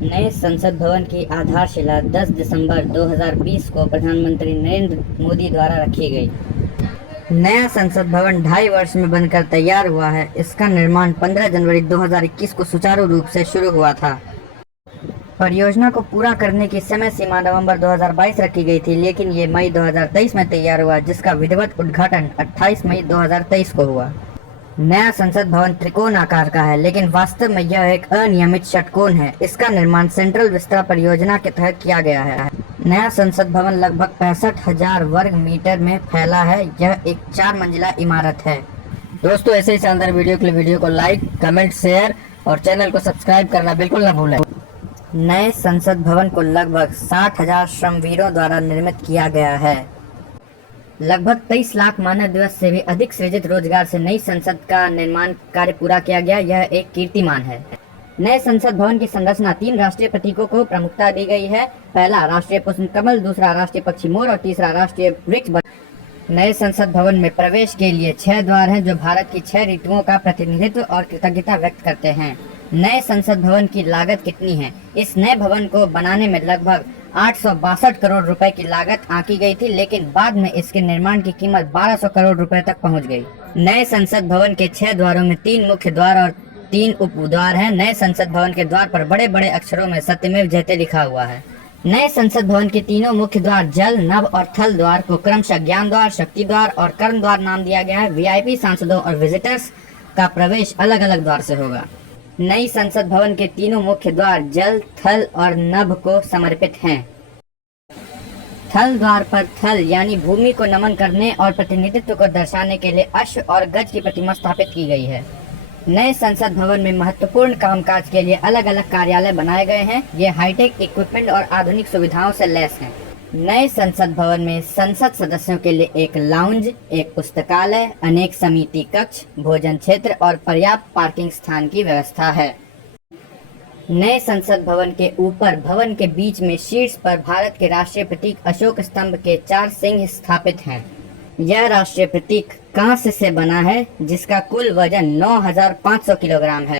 नए संसद भवन की आधारशिला 10 दिसंबर 2020 को प्रधानमंत्री नरेंद्र मोदी द्वारा रखी गई। नया संसद भवन 2.5 वर्ष में बनकर तैयार हुआ है। इसका निर्माण 15 जनवरी 2021 को सुचारू रूप से शुरू हुआ था। परियोजना को पूरा करने की समय सीमा नवंबर 2022 रखी गई थी, लेकिन ये मई 2023 में तैयार हुआ, जिसका विधिवत उद्घाटन 28 मई 2023 को हुआ। नया संसद भवन त्रिकोण आकार का है, लेकिन वास्तव में यह एक अनियमित षटकोण है। इसका निर्माण सेंट्रल विस्टा परियोजना के तहत किया गया है। नया संसद भवन लगभग 65,000 वर्ग मीटर में फैला है। यह एक 4 मंजिला इमारत है। दोस्तों, ऐसे ही शानदार वीडियो के लिए वीडियो को लाइक, कमेंट, शेयर और चैनल को सब्सक्राइब करना बिल्कुल न भूलें। नए संसद भवन को लगभग 60,000 श्रमवीरों द्वारा निर्मित किया गया है। लगभग 23 लाख मानव दिवस से भी अधिक सृजित रोजगार से नई संसद का निर्माण कार्य पूरा किया गया। यह एक कीर्तिमान है। नए संसद भवन की संरचना 3 राष्ट्रीय प्रतीकों को प्रमुखता दी गई है। पहला राष्ट्रीय पुष्प कमल, दूसरा राष्ट्रीय पक्षी मोर और तीसरा राष्ट्रीय वृक्ष। नए संसद भवन में प्रवेश के लिए 6 द्वार हैं, जो भारत की 6 ऋतुओं का प्रतिनिधित्व और कृतज्ञता व्यक्त करते हैं। नए संसद भवन की लागत कितनी है? इस नए भवन को बनाने में लगभग 862 करोड़ रुपए की लागत आंकी गई थी, लेकिन बाद में इसके निर्माण की कीमत 1200 करोड़ रुपए तक पहुंच गई। नए संसद भवन के 6 द्वारों में 3 मुख्य द्वार और 3 उपद्वार हैं। नए संसद भवन के द्वार पर बड़े बड़े अक्षरों में सत्यमेव जयते लिखा हुआ है। नए संसद भवन के तीनों मुख्य द्वार जल, नभ और थल द्वार को क्रमशः ज्ञान द्वार, शक्ति द्वार और कर्म द्वार नाम दिया गया है। वीआईपी सांसदों और विजिटर्स का प्रवेश अलग अलग द्वार से होगा। नई संसद भवन के तीनों मुख्य द्वार जल, थल और नभ को समर्पित हैं। थल द्वार पर थल यानी भूमि को नमन करने और प्रतिनिधित्व को दर्शाने के लिए अश्व और गज की प्रतिमा स्थापित की गई है। नए संसद भवन में महत्वपूर्ण कामकाज के लिए अलग अलग कार्यालय बनाए गए हैं। ये हाईटेक इक्विपमेंट और आधुनिक सुविधाओं से लैस हैं। नए संसद भवन में संसद सदस्यों के लिए एक लाउंज, एक पुस्तकालय, अनेक समिति कक्ष, भोजन क्षेत्र और पर्याप्त पार्किंग स्थान की व्यवस्था है। नए संसद भवन के ऊपर भवन के बीच में शीर्ष पर भारत के राष्ट्रीय प्रतीक अशोक स्तंभ के 4 सिंह स्थापित हैं। यह राष्ट्रीय प्रतीक कांस्य से बना है, जिसका कुल वजन 9,500 किलोग्राम है।